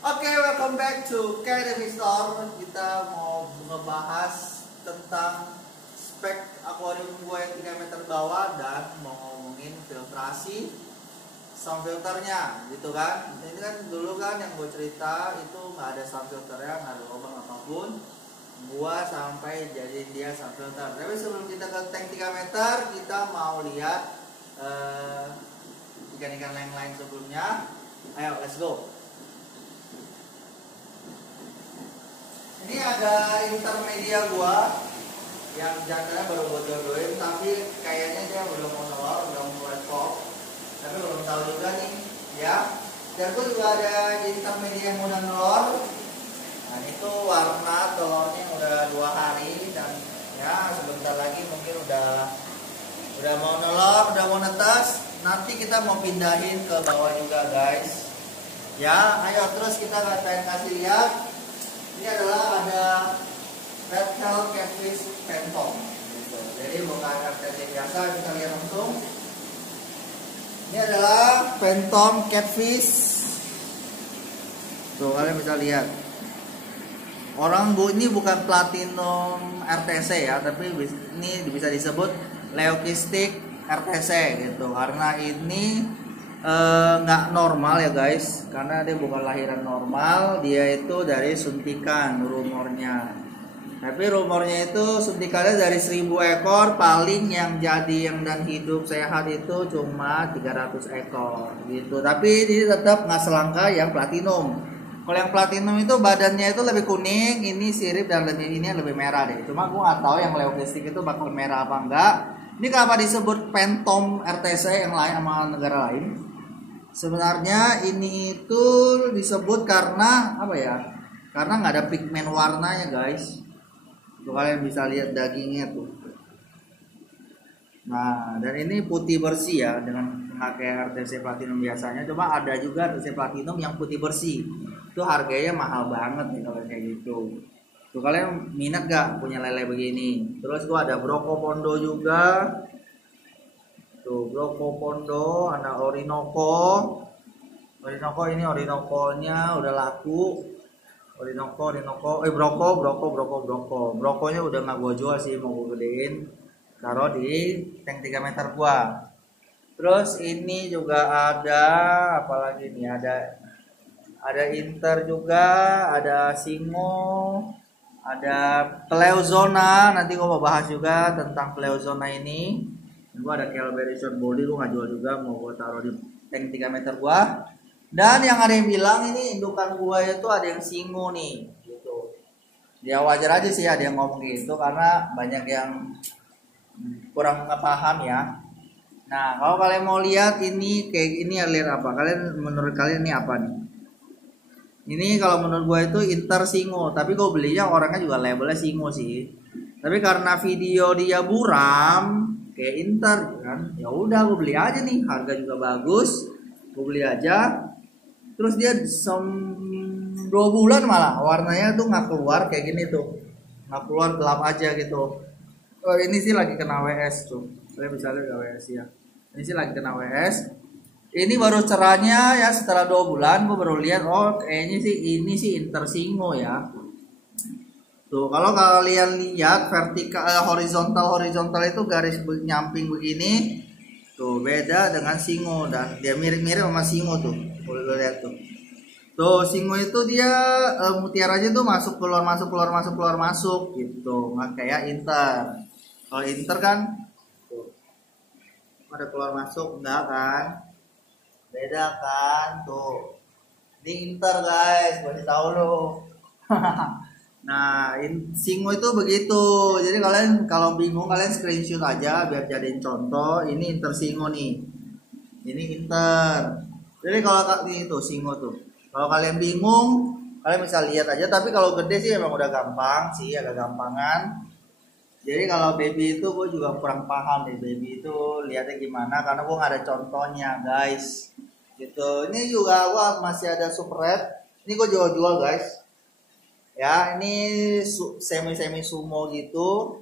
Oke, welcome back to Academy Store. Kita mau ngebahas tentang spek akuarium gue yang 3 meter bawah dan mau ngomongin filtrasi sound filternya gitu kan. Ini kan dulu kan yang gue cerita itu nggak ada sound filternya, nggak ada lubang apapun. Gua sampai jadi dia sound filter. Tapi sebelum kita ke tank 3 meter, kita mau lihat ikan-ikan lain-lain sebelumnya. Ayo, let's go. Ini ada intermedia gua yang jantannya baru gua jodohin, tapi kayaknya dia belum mau nelor, udah mulai pop. Tapi belum tahu juga nih, ya. Dan gua juga ada intermedia yang udah nelor. Nah, itu warna telurnya udah 2 hari dan ya sebentar lagi mungkin udah mau nelor, udah mau netas. Nanti kita mau pindahin ke bawah juga, guys. Ya, ayo terus kita kasih lihat. Ini adalah ada red tail catfish phantom gitu. Jadi bukan RTC biasa, kita lihat langsung. Ini adalah phantom catfish. Tuh, kalian bisa lihat. Ini bukan platinum RTC ya, tapi ini bisa disebut leucistic RTC gitu. Karena ini nggak normal ya guys, karena dia bukan lahiran normal, dia itu dari suntikan rumornya. Tapi rumornya itu suntikannya dari 1000 ekor, paling yang dan hidup sehat itu cuma 300 ekor gitu. Tapi ini tetap nggak selangka yang platinum. Kalau yang platinum itu badannya itu lebih kuning, ini sirip dan ini lebih merah deh. Cuma gue nggak tahu yang leucistic itu bakal merah apa enggak. Ini kenapa disebut phantom RTC yang lain sama negara lain? Sebenarnya ini itu disebut karena apa ya? Karena nggak ada pigmen warnanya, guys. Tuh, kalian bisa lihat dagingnya tuh. Nah, dan ini putih bersih ya, dengan kayak RTC platinum biasanya. Cuma ada juga RTC platinum yang putih bersih. Itu harganya mahal banget nih kalau kayak gitu. Tuh, kalian minat gak punya lele begini? Terus gua ada Broco Pondo juga. Tuh, Broco Pondo, ada Orinoco. Orinoco ini Orinoconya udah laku. Orinoco, Broconya udah nggak gua jual sih, mau gua gedein. Taruh di tank 3 meter gua. Terus ini juga ada apalagi nih? Ada Inter juga, ada Singo, ada Pleozona. Nanti gua mau bahas juga tentang Pleozona ini. Gua ada Calibration Body, gua nggak jual juga, mau gua taruh di tank 3 meter gua. Dan yang ada yang bilang ini indukan gua itu ada yang singo nih gitu. Ya wajar aja sih ada yang ngomong gitu, karena banyak yang kurang paham ya. Nah, kalau kalian mau lihat ini kayak ini, lihat apa? Menurut kalian ini apa nih? Ini kalau menurut gua itu Inter Singo, tapi gua belinya orangnya juga labelnya Singo sih. Tapi karena video dia buram kayak Inter kan, ya udah gua beli aja nih, harga juga bagus. Gua beli aja. Terus dia 2 bulan malah warnanya tuh nggak keluar kayak gini tuh, nggak keluar, gelap aja gitu. Oh, ini sih lagi kena WS tuh, saya bisa lihat WS ya. Ini sih lagi kena WS. Ini baru cerahnya ya setelah 2 bulan gue baru lihat, oh kayaknya sih ini sih Intersingo ya. Tuh, kalau kalian lihat vertikal, horizontal itu garis nyamping begini. Tuh, beda dengan singo, dan dia mirip-mirip sama singo tuh. Boleh lihat tuh. Tuh, singo itu dia mutiaranya tuh masuk keluar masuk gitu. Nggak kayak Inter. Kalau Inter kan tuh ada keluar masuk, enggak kan? Beda kan? Tuh. Ini Inter, guys, kasih tahu lo. Nah, singo itu begitu. Jadi kalian kalau bingung, kalian screenshot aja biar jadiin contoh. Ini Inter Singo nih. Ini Inter. Jadi kalau ini tuh singo tuh. Kalau kalian bingung, kalian bisa lihat aja. Tapi kalau gede sih emang udah gampang sih, agak gampangan. Jadi kalau baby itu gue juga kurang paham deh, baby itu lihatnya gimana, karena gue nggak ada contohnya, guys. Gitu. Ini juga gue masih ada super red. Ini gue jual-jual, guys. Ya, ini semi sumo gitu,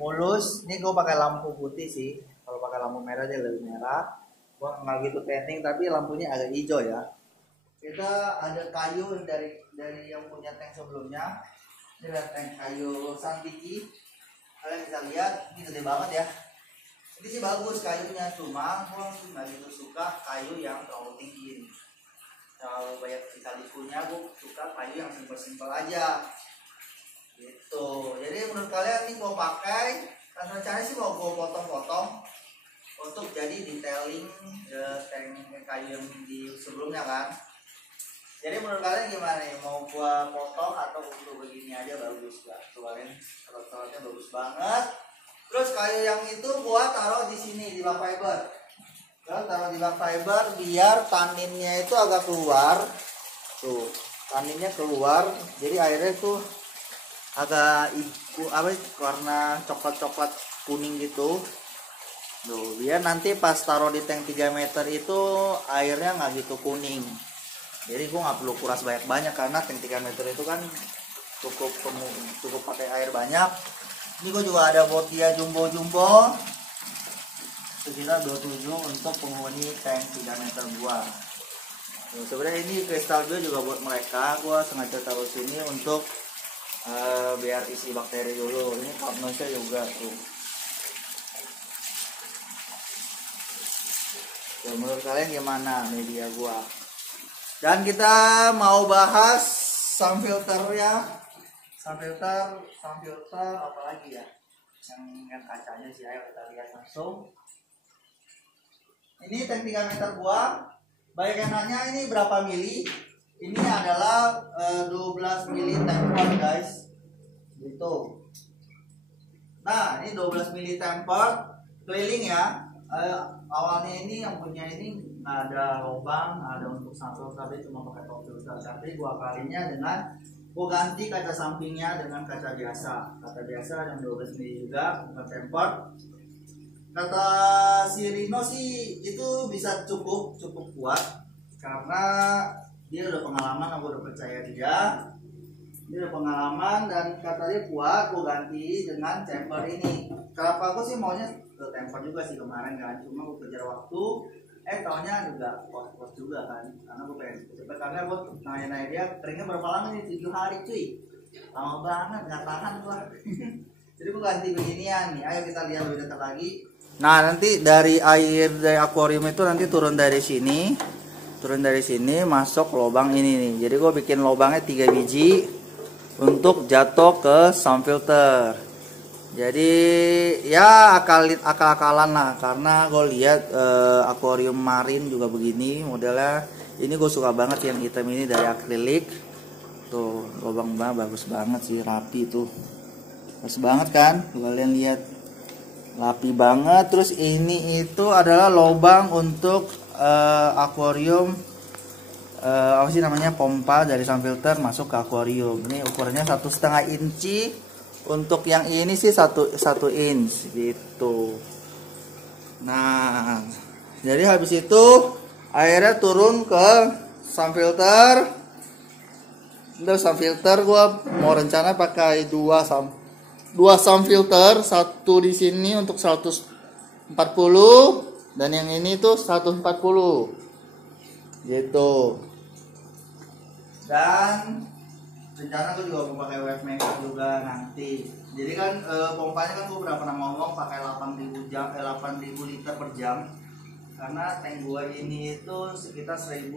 mulus. Ini gue pakai lampu putih sih. Kalau pakai lampu merah dia lebih merah. Gue nggak gitu tanning, tapi lampunya agak hijau ya. kita ada kayu dari yang punya tank sebelumnya. Ini adalah tank kayu Santiki. Kalian bisa lihat ini gede banget ya. Ini sih bagus kayunya, cuma gue nggak gitu suka kayu yang terlalu tinggi. Terlalu banyak likunya, gue suka kayu yang simpel-simpel aja. Gitu. Jadi menurut kalian nih gue pakai, dan rencananya sih mau gue potong-potong untuk jadi detailing tank kayu yang di sebelumnya kan. Jadi menurut kalian gimana nih? Mau gua potong atau untuk begini aja bagus gak? Kemarin serot-serotnya bagus banget. Terus kayu yang itu gua taruh di sini di bak fiber. Taruh di bak fiber biar taninnya itu agak keluar. Tuh, taninnya keluar. Jadi airnya tuh agak warna coklat-coklat kuning gitu. Tuh, biar nanti pas taruh di tank 3 meter itu airnya nggak gitu kuning. Jadi gue nggak perlu kuras banyak-banyak karena tank 3 meter itu kan cukup pakai air banyak. Ini gue juga ada botia jumbo sekitar 27 untuk penghuni tank 3 meter gua. Sebenarnya ini kristal bio juga buat mereka. Gue sengaja taruh sini untuk biar isi bakteri dulu. Ini partnernya juga tuh. Menurut kalian gimana media gua? Dan kita mau bahas sound filter ya. Sound filter apa lagi ya? Yang kacanya sih, ayo kita lihat langsung. Ini tank 3 meter gua. Banyak yang nanya ini berapa mili? Ini adalah 12 mili tempered guys. Gitu. Nah, ini 12 mili tempered keliling ya. Awalnya ini yang punya ini nggak ada lubang, ada untuk sampel tapi cuma pakai top filter. Tapi gua kalinya dengan gua ganti kaca sampingnya dengan kaca biasa. Kaca biasa yang 12 mili juga, bukan tempered. Kata si Rino sih itu bisa cukup kuat karena dia udah pengalaman, aku udah percaya dia udah pengalaman dan katanya kuat. Gua ganti dengan temper ini. Kenapa aku sih maunya ke temper juga sih kemarin kan, cuma gue kejar waktu, taunya juga kos juga kan, karena gue pengen cepet karena gue nanya dia keringnya berapa lama nih, 7 hari cuy, lama banget nggak tahan gue. Jadi gue ganti beginian nih, ayo kita lihat lebih dekat lagi. Nah nanti dari air dari akuarium itu nanti turun dari sini masuk lubang ini nih. Jadi gue bikin lubangnya 3 biji untuk jatuh ke sound filter. Jadi ya akal-akalan lah, karena gue lihat akuarium marin juga begini modelnya. Ini gue suka banget yang hitam ini dari akrilik. Tuh lubang bagus banget sih, rapi tuh, bagus banget kan, kalian lihat rapi banget. Terus ini itu adalah lubang untuk akuarium apa sih namanya, pompa dari sound filter masuk ke akuarium. Ini ukurannya 1,5 inci. Untuk yang ini sih 1 inch gitu. Nah, jadi habis itu airnya turun ke sound filter. Untuk sound filter gua mau rencana pakai 2 sound filter, satu di sini untuk 140 dan yang ini tuh 140 gitu. Dan rencana gue juga mau pakai wave maker juga nanti. Jadi kan pompanya kan gue udah pernah ngomong pakai 8.000 liter per jam. Karena tank gue ini itu sekitar 1.500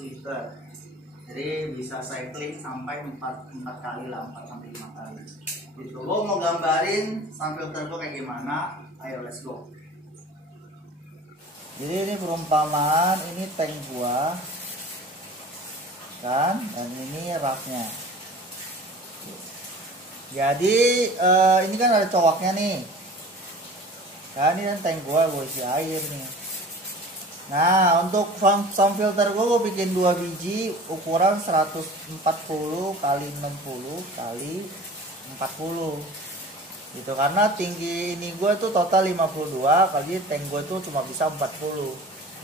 liter. Jadi bisa cycling sampai 4 kali lah, 4 sampai 5 kali. Gitu. Gue mau gambarin sound filter gue kayak gimana. Ayo let's go. Jadi ini perumpamaan, ini tank gua kan, dan ini raknya. Jadi ini kan ada cowoknya nih. Kan ini kan tank gua isi air nih. Nah, untuk sound filter gua bikin 2 biji ukuran 140 kali 60 kali 40. Gitu, karena tinggi ini gue tuh total 52, kali tank gue tuh cuma bisa 40.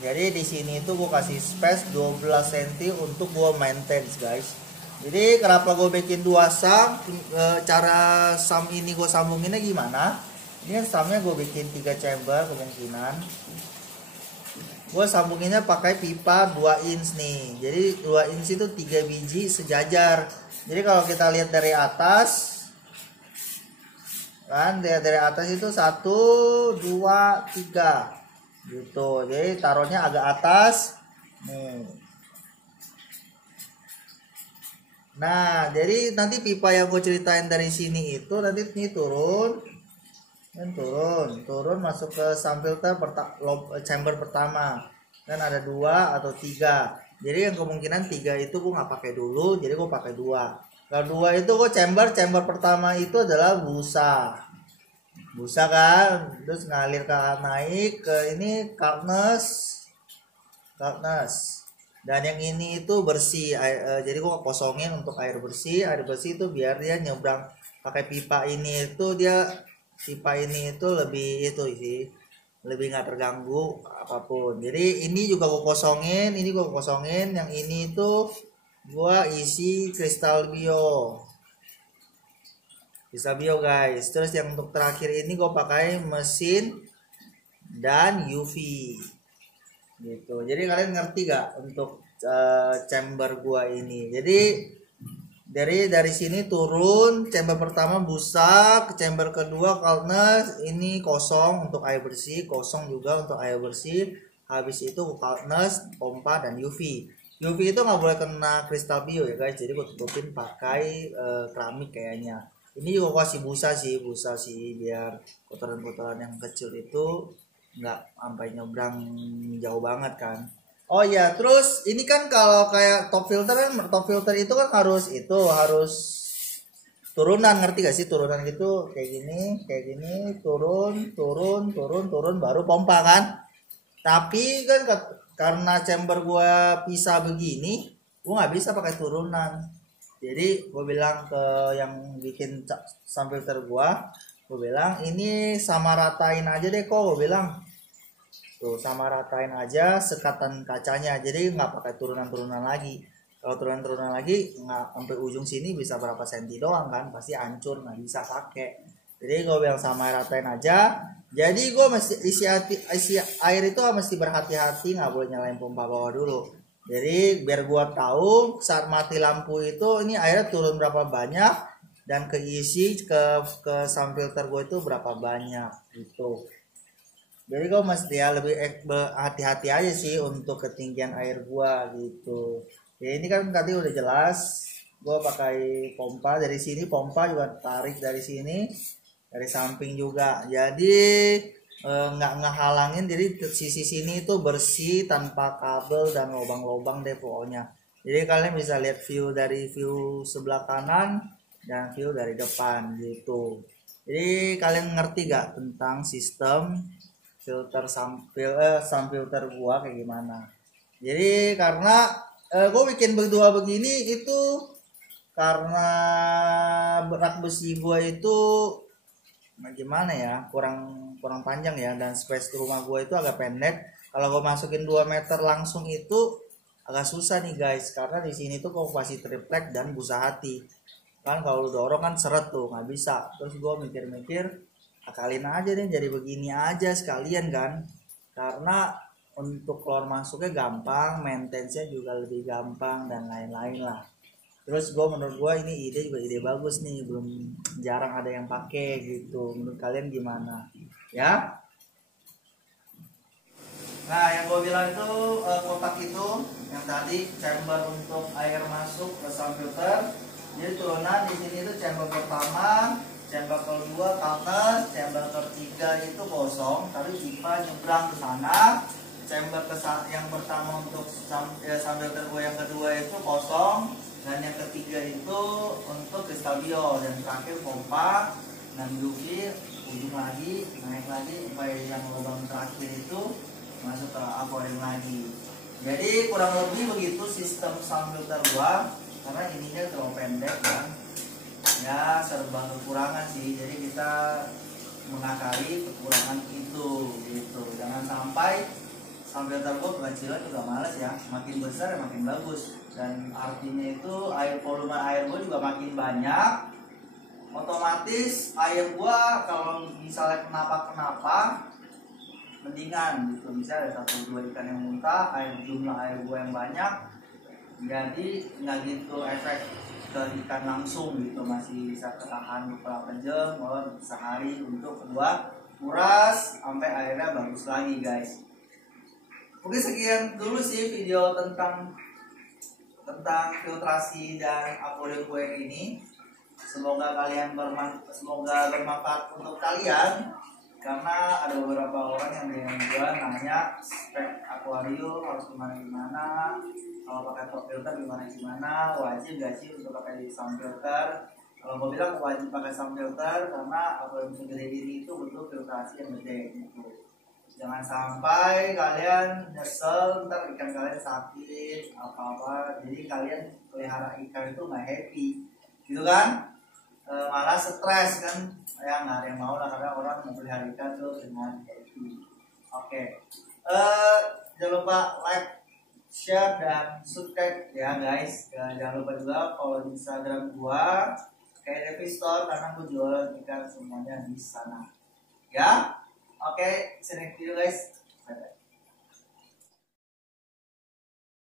Jadi di sini itu gue kasih space 12 cm untuk gue maintain guys. Jadi kenapa gue bikin 2 sam, cara sam ini gue sambunginnya gimana? Ini samnya gue bikin 3 chamber kemungkinan. Gue sambunginnya pakai pipa 2 inch nih. Jadi 2 inch itu 3 biji sejajar. Jadi kalau kita lihat dari atas, kan dari atas itu 1, 2, 3 gitu. Jadi taruhnya agak atas nih. Nah, jadi nanti pipa yang gue ceritain dari sini itu nanti ini turun masuk ke subfilter chamber pertama. Kan ada 2 atau 3. Jadi yang kemungkinan 3 itu gue nggak pakai dulu, jadi gue pakai 2. Kalau 2 itu gue chamber pertama itu adalah busa kan, terus ngalir naik ke ini kaltness. Dan yang ini itu bersih, jadi gua kosongin untuk air bersih itu biar dia nyebrang pakai pipa ini itu pipa ini itu lebih itu sih, lebih nggak terganggu apapun. Jadi ini juga gua kosongin, yang ini itu gua isi kristal bio guys. Terus yang untuk terakhir ini gue pakai mesin dan UV gitu. Jadi kalian ngerti gak untuk chamber gua ini? Jadi dari sini turun, chamber pertama busa, ke chamber kedua kaltness, ini kosong untuk air bersih, kosong juga untuk air bersih. Habis itu kaltness, pompa dan UV. UV itu nggak boleh kena kristal bio ya guys. Jadi gue tutupin pakai keramik kayaknya. Ini juga kasih busa sih biar kotoran-kotoran yang kecil itu nggak sampai nyebrang jauh banget kan. Oh ya, terus ini kan kalau kayak top filter itu kan harus turunan, ngerti gak sih turunan gitu, kayak gini turun baru pompa kan. Tapi kan karena chamber gua pisah begini, gua nggak bisa pakai turunan. Jadi gue bilang ke yang bikin subfilter gue bilang ini sama ratain aja deh kok, gue bilang tuh sama ratain aja sekatan kacanya, jadi nggak pakai turunan lagi. Kalau turunan lagi nggak sampai ujung sini bisa berapa senti doang kan, pasti hancur, nggak bisa pakai. Jadi gue bilang sama ratain aja. Jadi gue mesti isi air itu mesti berhati-hati, nggak boleh nyalain pompa bawah dulu. Jadi biar gua tahu saat mati lampu itu ini airnya turun berapa banyak dan keisi ke subfilter gua itu berapa banyak gitu. Jadi gua mesti ya lebih hati-hati aja sih untuk ketinggian air gua gitu. Ya ini kan tadi udah jelas. Gua pakai pompa dari sini, pompa juga tarik dari sini, dari samping juga. Jadi nggak ngehalangin, jadi sisi sini itu bersih tanpa kabel dan lubang-lubang deh pokoknya. Jadi kalian bisa lihat dari view sebelah kanan dan view dari depan gitu. Jadi kalian ngerti gak tentang sistem filter subfilter gua kayak gimana? Jadi karena gue bikin berdua begini itu karena berat besi gua itu gimana ya, kurang panjang ya, dan space rumah gue itu agak pendek. Kalau gue masukin 2 meter langsung itu agak susah nih guys, karena di sini tuh gue kasih triplek dan busa hati kan, kalau dorong kan seret tuh nggak bisa. Terus gue mikir akalin aja deh jadi begini aja sekalian kan, karena untuk keluar masuknya gampang, maintenance-nya juga lebih gampang dan lain-lain lah. Terus menurut gue ini ide bagus nih, belum jarang ada yang pakai gitu. Menurut kalian gimana ya? Nah yang gue bilang itu kotak itu yang tadi chamber untuk air masuk ke subfilter. Jadi turunan di sini itu chamber pertama, chamber kedua kaltness, chamber ketiga itu kosong tapi pipa nyebrang ke sana. Chamber yang pertama untuk subfilter gue yang kedua itu kosong, dan yang ketiga itu untuk kristal bio, dan terakhir pompa dan UV ujung lagi naik lagi sampai yang lubang terakhir itu masuk ke akuarium lagi. Jadi kurang lebih begitu sistem subfilter gua, karena ininya terlalu pendek kan ya, serba kekurangan sih. Jadi kita mengakali kekurangan itu gitu. Jangan sampai subfilter gua kecilan juga males ya, makin besar ya makin bagus. Dan artinya itu volume air gua juga makin banyak, otomatis air gua kalau misalnya kenapa mendingan gitu, bisa ada 1-2 ikan yang muntah, jumlah air buah yang banyak, jadi nggak gitu efek ke ikan langsung gitu, masih bisa ketahan beberapa jam atau sehari untuk kedua kuras sampai airnya bagus lagi guys. Oke, sekian dulu sih video tentang filtrasi dan akuarium buaya ini. Semoga bermanfaat untuk kalian, karena ada beberapa orang yang juga nanya spek akuarium harus gimana, kalau pakai top filter gimana, wajib gak sih untuk pakai sound filter. Kalau mau bilang wajib pakai sound filter karena akuarium segede ini itu butuh filtrasi yang gede gitu. Jangan sampai kalian nyesel ntar ikan kalian sakit apa-apa, jadi kalian pelihara ikan itu nggak happy gitu kan, malah stres kan, ya nggak ada yang mau lah, karena orang melihara ikan tuh dengan happy. Oke. Jangan lupa like, share, dan subscribe ya guys. Jangan lupa juga follow Instagram gua kayak Devi Store, karena gua jualan ikan semuanya di sana ya. Oke, see you next video guys. Bye bye.